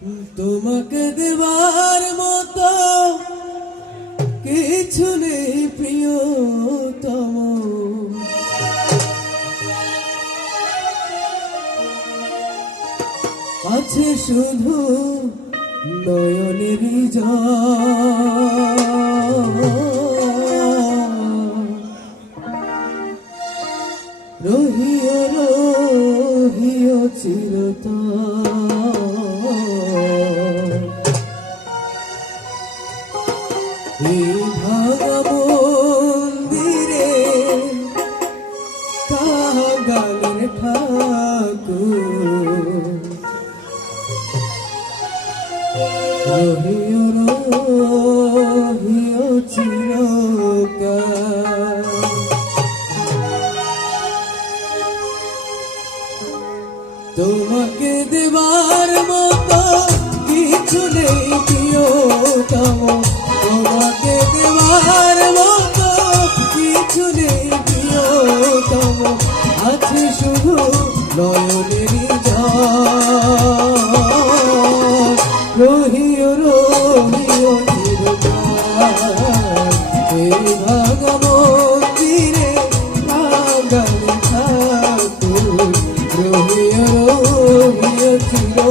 তোমাকে দেবার মতো কিছু নেই প্রিয়তম, আছে শুধু নয়নের জল। রহিও রহিও চিরতর, এই ভাঙা মন্দিরে কাঙালের ঠাকুর। রহিও রহিও চিরকাল, তোমাকে দেবার মতো কিছু নেই প্রিয়তম, তোমাকে দেবার মতো কিছু নেই প্রিয়তম, আছে শুধু নয়নের জল। রহিও রহিও চিরকাল, এই ভাঙা মন্দিরে কাঙাল ঠাকুর। রহিও রহিও চিরকাল।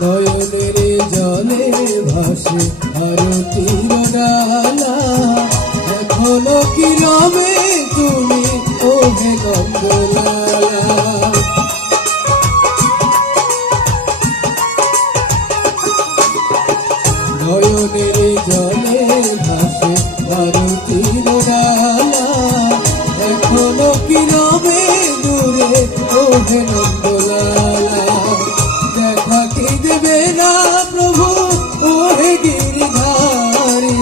নয়নের জলে ভাসে আরতির ডালা, এখনো কি রবে তুমি ওহে নন্দলালা। নয়নের জলে ভাসে আরতির ডালা, এখনো কি রবে দূরে ওহে নন্দলালা। দেখা কি দেবে না প্রভু ওহে গিরিধারী,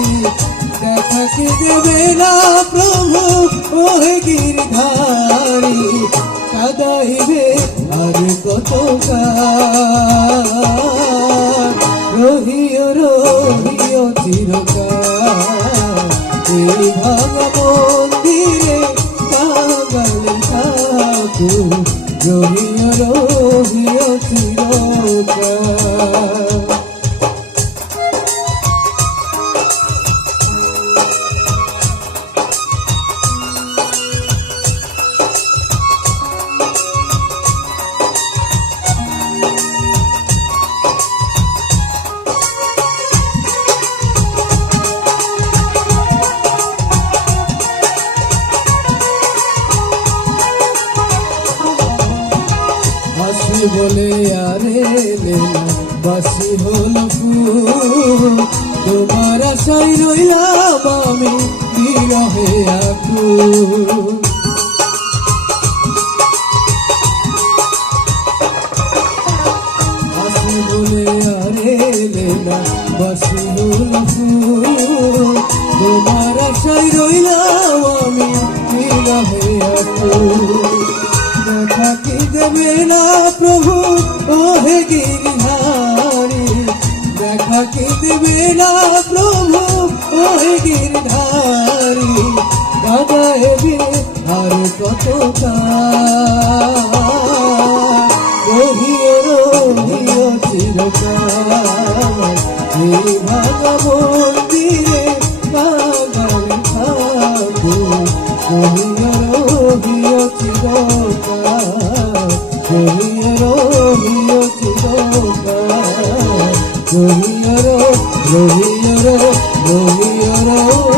দেখা কি দেবে না প্রভু ওহে গিরিধারী। কাদাইবে আর কত কাল, রহিও রহিও চিরকাল, এই ভাঙা মন্দিরে কাঙাল ঠাকুর। রহিও রহিও চিরকাল। বাসি বলে আরে লেলা বাসি হল ফুল, তোমার আশাই রইলাম আমি বিরহে আকুল। বাসি বলে আরে লেলা বাসি হল ফুল, তোমার আশাই রইলাম আমি বিরহে আকুল। দেখা কি দেবে না প্রভু ওহে গিরিধারী, দেখা কি দেবে না প্রভু ওহে গিরিধারী। কাদাইবে আর কত কাল, রহিও রহিও চিরকাল, এই ভাঙা মন্দিরে কাঙাল ঠাকুর। রহিও রহিও চিরকাল, রহিও রহিও চিরকাল, রহিও রহিও রহিও।